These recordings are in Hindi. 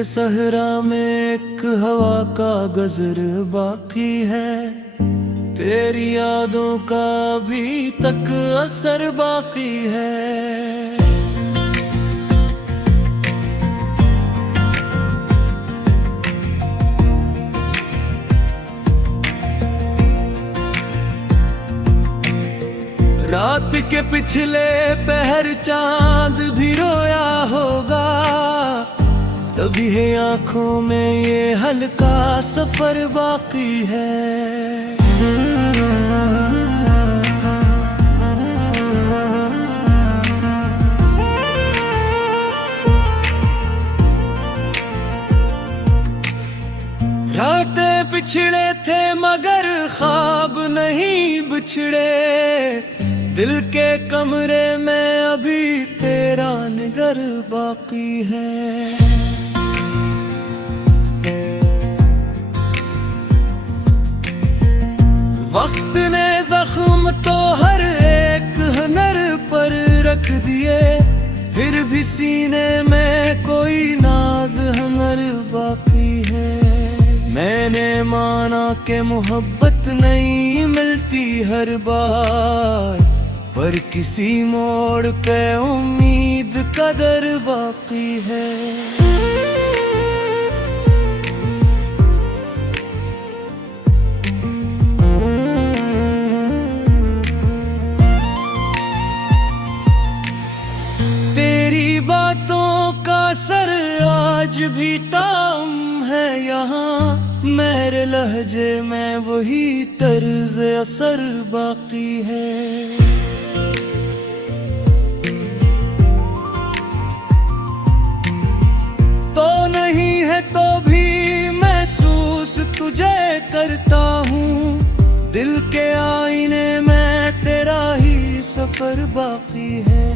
के सहरा में एक हवा का गजर बाकी है, तेरी यादों का अभी तक असर बाकी है। रात के पिछले पहर चांद भी रोया होगा, तभी है आंखों में ये हल्का सफर बाकी है। रातें पिछड़े थे मगर ख्वाब नहीं बिछड़े, दिल के कमरे में अभी तेरा निगर बाकी है। वक्त ने जख्म तो हर एक हुनर पर रख दिए, फिर भी सीने में कोई नाज हुनर बाकी है। मैंने माना कि मोहब्बत नहीं मिलती हर बार, पर किसी मोड़ पे उम्मीद कदर बाकी है। तेरी बातों का असर आज भी ताम है यहाँ, मेरे लहजे में वही तर्ज असर बाकी है। तो भी महसूस तुझे करता हूँ, दिल के आईने में तेरा ही सफर बाकी है।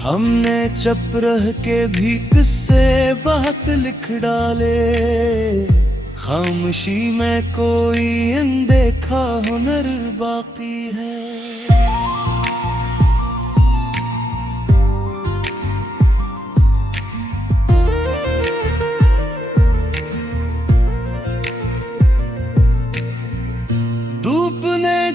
हमने चुप रह के भी किस्से बहुत लिख डाले, खामोशी में कोई अनदेखा हुनर बाकी है।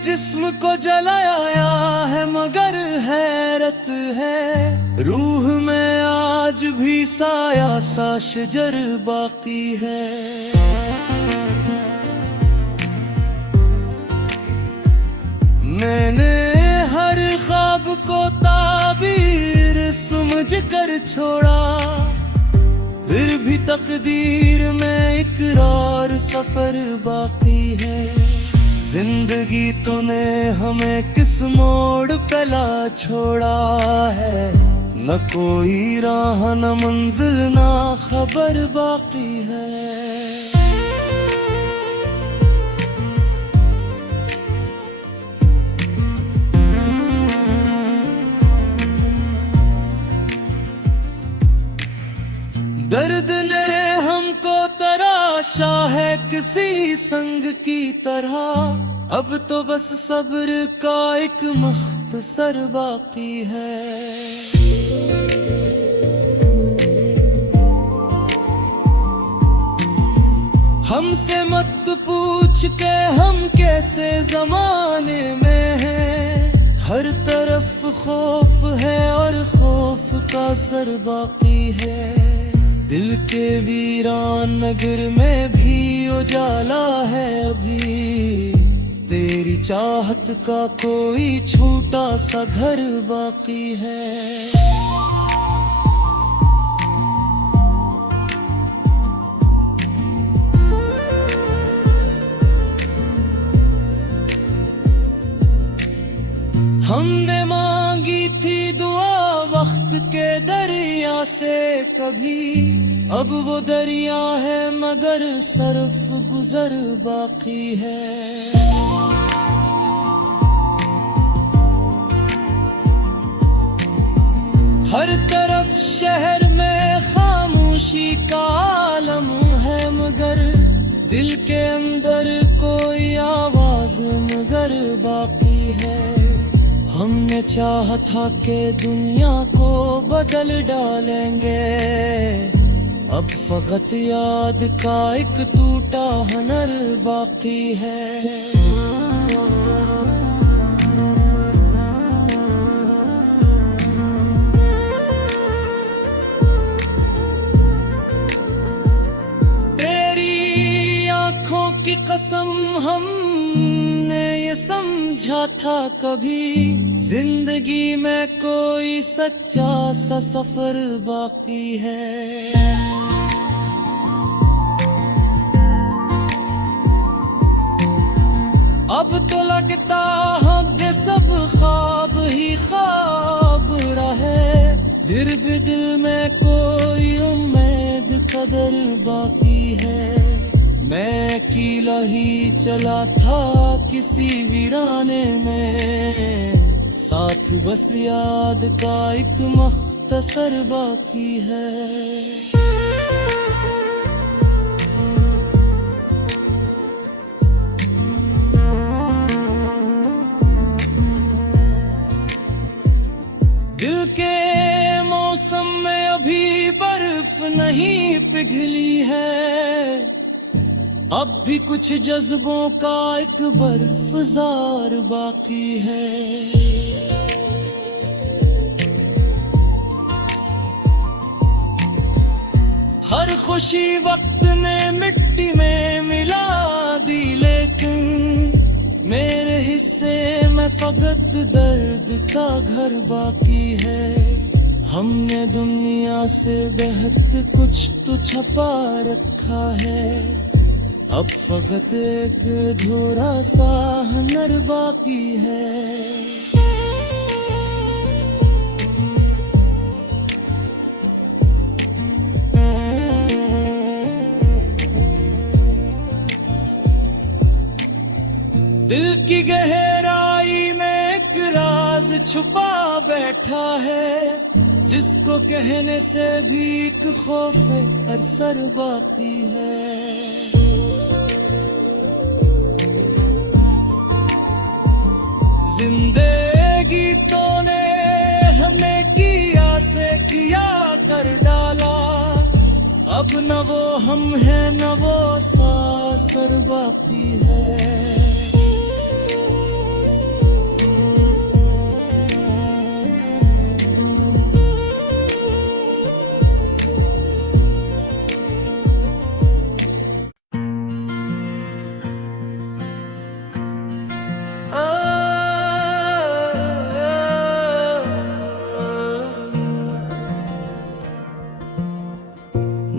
जिस्म को जलाया है मगर हैरत है, रूह में आज भी साया सा शजर बाकी है। मैंने हर ख्वाब को ताबीर समझ कर छोड़ा, फिर भी तकदीर में इकरार सफर बाकी है। जिंदगी तूने हमें किस मोड़ पे ला छोड़ा है, न कोई राह न मंजिल ना खबर बाकी है। दर्द ने हमको तराशा है किसी संग की तरह, अब तो बस सब्र का एक मुख्तसर बाकी है। हमसे मत पूछ के हम कैसे जमाने में हैं, हर तरफ खौफ है और खौफ का सर बाकी है। दिल के वीरान नगर में भी उजाला है अभी, तेरी चाहत का कोई छोटा सा घर बाकी है। हमने मांगी थी दुआ वक्त के दरिया से कभी, अब वो दरिया है मगर सरफ गुजर बाकी है। हर तरफ शहर में खामोशी का आलम है, मगर दिल के अंदर कोई आवाज मगर बाकी है। हमने चाहा था कि दुनिया को बदल डालेंगे, अब फकत याद का एक टूटा हनर बाकी है। तेरी आंखों की कसम हमने ये समझा था कभी, जिंदगी में कोई सच्चा सा सफर बाकी है। अब तो लगता है सब ख्वाब ही ख्वाब रहे, फिर भी दिल में कोई उम्मीद कदर बाकी है। मैं अकेला ही चला था किसी वीराने में, साथ बस याद का एक मख्तसर बाकी है। दिल के मौसम में अभी बर्फ नहीं पिघली है, अब भी कुछ जज्बों का एक बर्फजार बाकी है। हर खुशी वक्त ने मिट्टी में मिला दी, लेकिन मेरे हिस्से में फकत दर्द का घर बाकी है। हमने दुनिया से बेहद कुछ तो छपा रखा है, अब फकत एक अधूरा सा हुनर बाकी है। दिल की गहराई में एक राज छुपा बैठा है, जिसको कहने से भी एक खौफ हर सर बाकी है। जिंदगी तो ने हमें किया से किया कर डाला, अब न वो हम हैं न वो सासर बाकी है।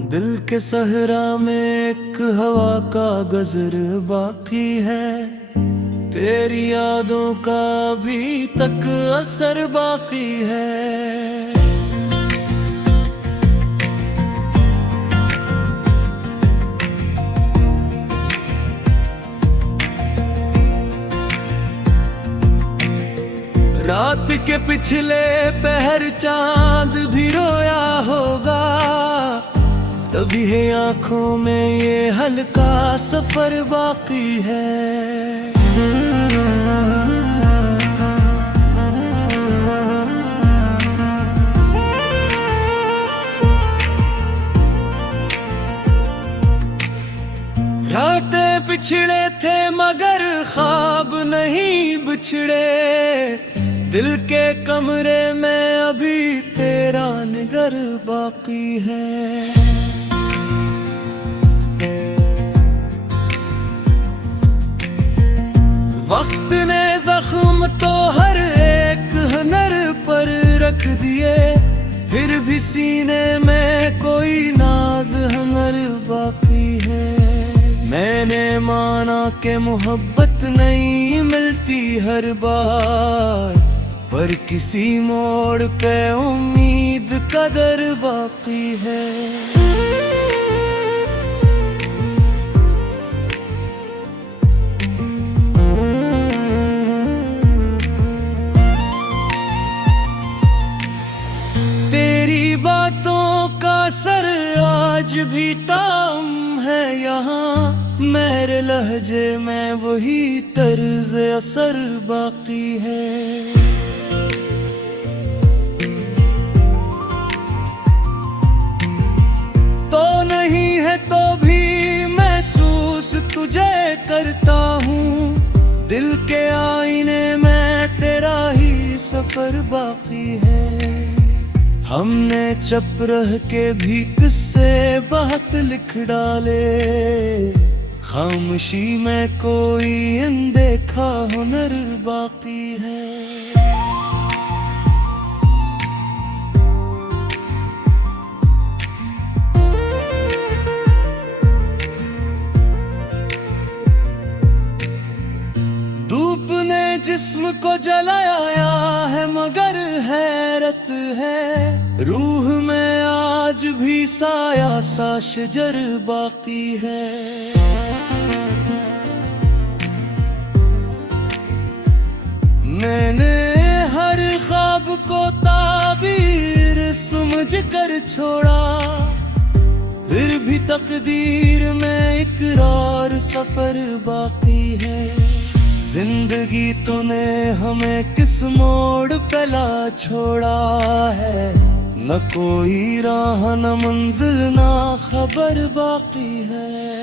दिल के सहरा में एक हवा का गजर बाकी है, तेरी यादों का अभी तक असर बाकी है। रात के पिछले पहर चांद भी रोया होगा, तभी है आंखों में ये हल्का सफर बाकी है। रातें पिछड़े थे मगर ख्वाब नहीं बिछड़े, दिल के कमरे में अभी तेरा निगर बाकी है। वक्त ने जख्म तो हर एक हुनर पर रख दिए, फिर भी सीने में कोई नाज हुनर बाकी है। मैंने माना कि मोहब्बत नहीं मिलती हर बार, पर किसी मोड़ पे उम्मीद कदर बाकी है। असर आज भी ताम है यहाँ, मेरे लहजे में वही तर्ज असर बाकी है। तो तो भी महसूस तुझे करता हूँ, दिल के आईने में तेरा ही सफर बाकी है। हमने चुप रह के भी किस्से बहुत लिख डाले, खामोशी में कोई अनदेखा हुनर बाकी है। धूप ने जिस्म को जलाया है मगर हैरत है, रूह में आज भी साया सा शजर बाकी है। मैंने हर ख्वाब को ताबीर समझ कर छोड़ा, फिर भी तकदीर में इकरार सफर बाकी है। जिंदगी तूने हमें किस मोड़ पे ला छोड़ा है, न कोई राह न मंजिल ना खबर बाकी है।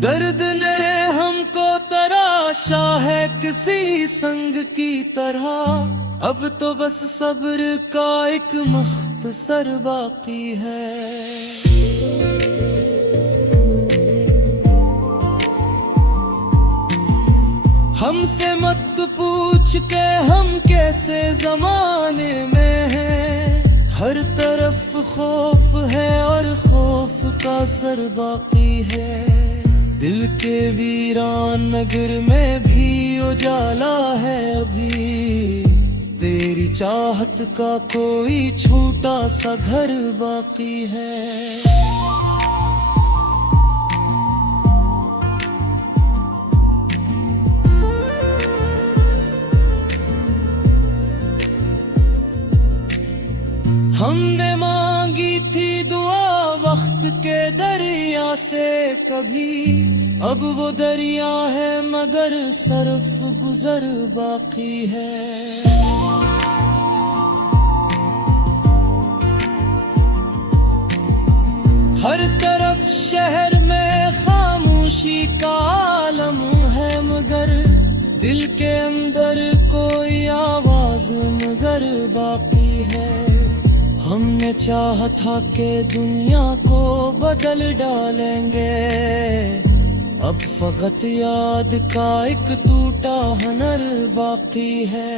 दर्द ने हमको तराशा है किसी संग की तरह, अब तो बस सब्र का एक मुख्तसर बाकी है। हमसे मत पूछ के हम कैसे जमाने में हैं, हर तरफ खौफ है और खौफ का सर बाकी है। दिल के वीरान नगर में भी उजाला है अभी, तेरी चाहत का कोई छोटा सा घर बाकी है। हमने मांगी थी दुआ वक्त के दरिया से कभी, अब वो दरिया है मगर सरफ गुजर बाकी है। हर तरफ शहर में खामोशी का आलम है मगर दिल के अंदर कोई आवाज मगर बाकी है। हमने चाहा था कि दुनिया को बदल डालेंगे, अब फकत याद का एक टूटा हुनर बाकी है।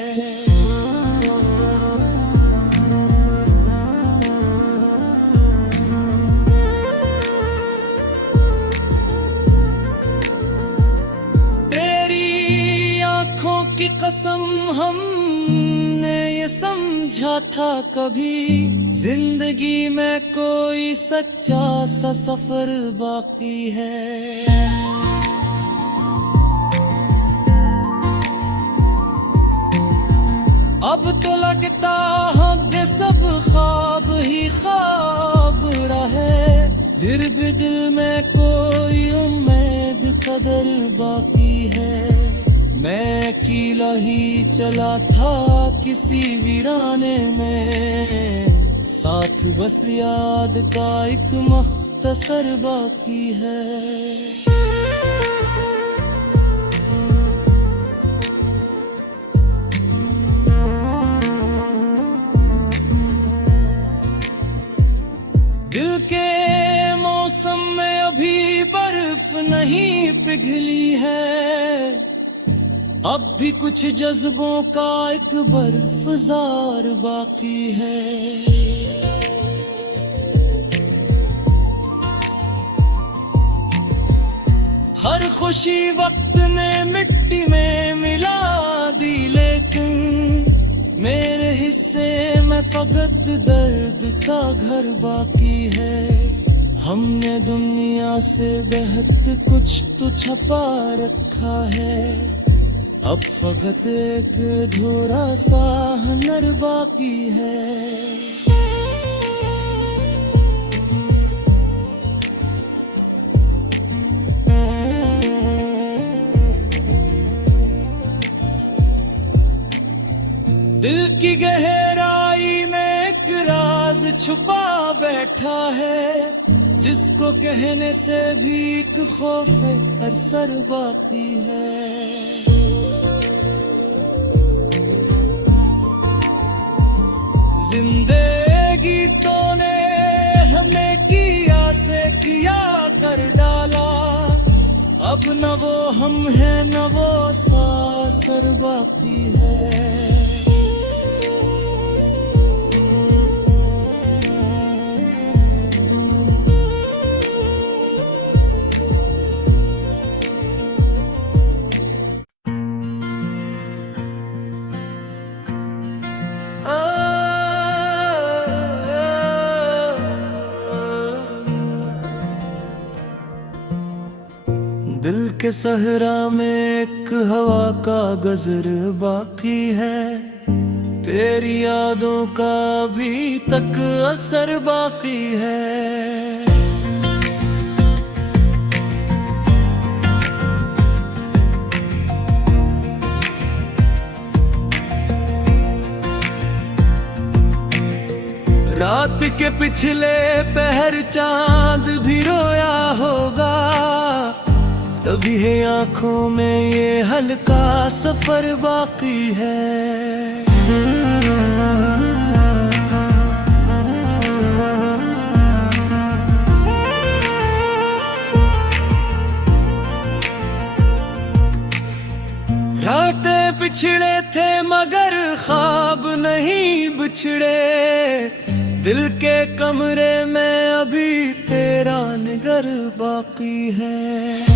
तेरी आंखों की कसम हमने ये समझा था कभी, जिंदगी में कोई सच्चा सा सफर बाकी है। अब तो लगता है कि सब ख्वाब ही ख्वाब रहे, फिर भी दिल में कोई उम्मीद कदर बाकी है। मैं अकेला ही चला था किसी वीराने में, साथ बस याद का एक मुख्तसर बाकी है। दिल के मौसम में अभी बर्फ नहीं पिघली है, अब भी कुछ जज्बों का एक बर्फजार बाकी है। हर खुशी वक्त ने मिट्टी में मिला दी, लेकिन मेरे हिस्से में फकत दर्द का घर बाकी है। हमने दुनिया से बेहद कुछ तो छपा रखा है, अब फकत एक अधूरा सा हुनर बाकी है। दिल की गहराई में एक राज छुपा बैठा है, जिसको कहने से भी एक खौफ अरसर बाकी है। जिंदगी तो ने हमें किया से किया कर डाला, अब न वो हम हैं न वो सासर बाकी है। दिल के सहरा में एक हवा का गजर बाकी है, तेरी यादों का अभी तक असर बाकी है। रात के पिछले पहर चांद भी रोया होगा, तभी है आंखों में ये हल्का सफर बाकी है। रातें पिछड़े थे मगर ख्वाब नहीं बिछड़े, दिल के कमरे में अभी तेरा निगर बाकी है।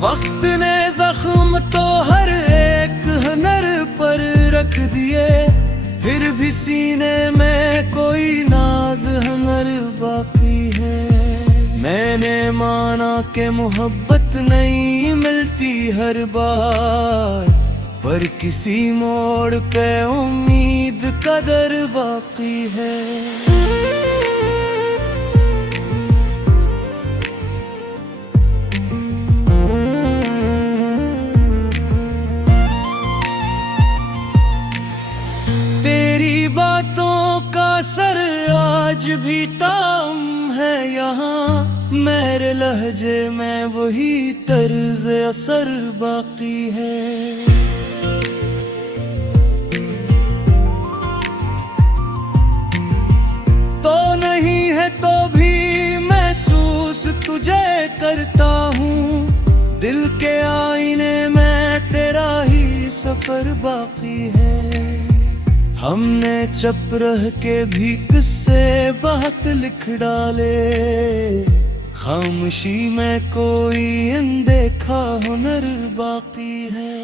वक्त ने जख्म तो हर एक हुनर पर रख दिए, फिर भी सीने में कोई नाज हुनर बाकी है। मैंने माना कि मोहब्बत नहीं मिलती हर बार, पर किसी मोड़ पे उम्मीद कदर बाकी है। बातों का असर आज भी ताम है यहाँ, मेरे लहजे में वही तर्ज असर बाकी है। तो नहीं है तो भी महसूस तुझे करता हूँ, दिल के आईने में तेरा ही सफर बाकी है। हमने चुप रह के भी किस्से बहुत लिख डाले, खामोशी में कोई अनदेखा हुनर बाकी है।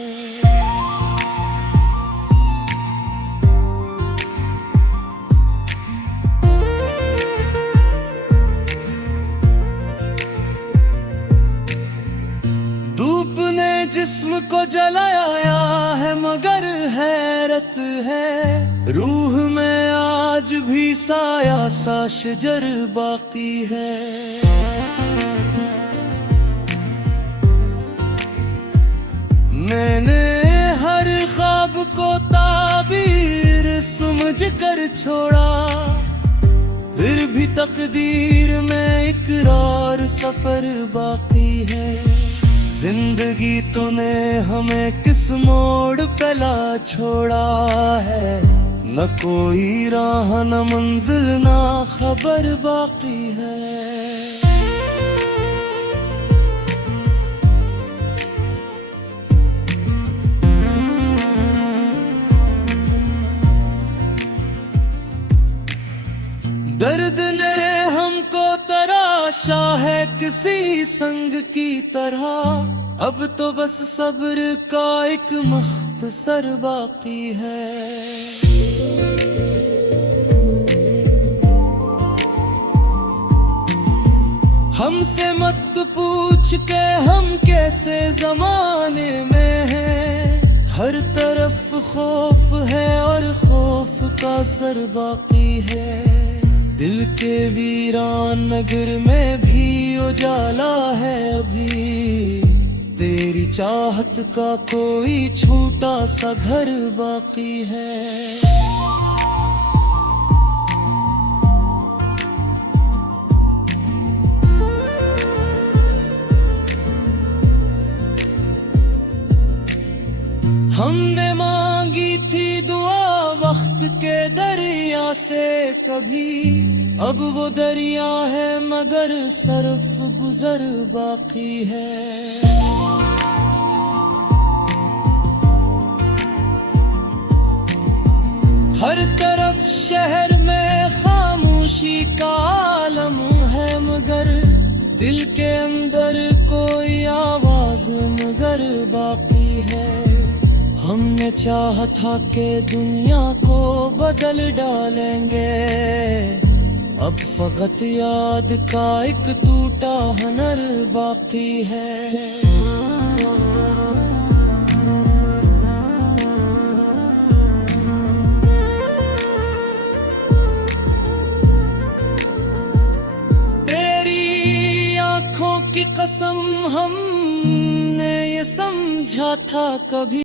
धूप ने जिस्म को जलाया है मगर हैरत है, रूह में आज भी साया सा शजर बाकी है। मैंने हर ख्वाब को ताबीर समझ कर छोड़ा, फिर भी तकदीर में इकरार सफर बाकी है। जिंदगी तूने हमें किस मोड़ पे ला छोड़ा है, न कोई राह न मंजिल ना खबर बाकी है। दर्द ने हमको तराशा है किसी संग की तरह, अब तो बस सब्र का एक मुख्तसर बाकी है। हमसे मत पूछ के हम कैसे जमाने में हैं, हर तरफ खौफ है और खौफ का असर बाकी है। दिल के वीरान नगर में भी उजाला है अभी, तेरी चाहत का कोई छोटा सा घर बाकी है। हमने मांगी थी दुआ वक्त के दरिया से कभी, अब वो दरिया है मगर सरफ गुजर बाकी है। हर तरफ शहर में खामोशी का आलम है मगर दिल के अंदर कोई आवाज मगर बाकी है। हमने चाहा था कि दुनिया को बदल डालेंगे, अब फकत याद का एक टूटा हुनर बाकी है। तेरी आंखों की कसम हमने ये समझा था कभी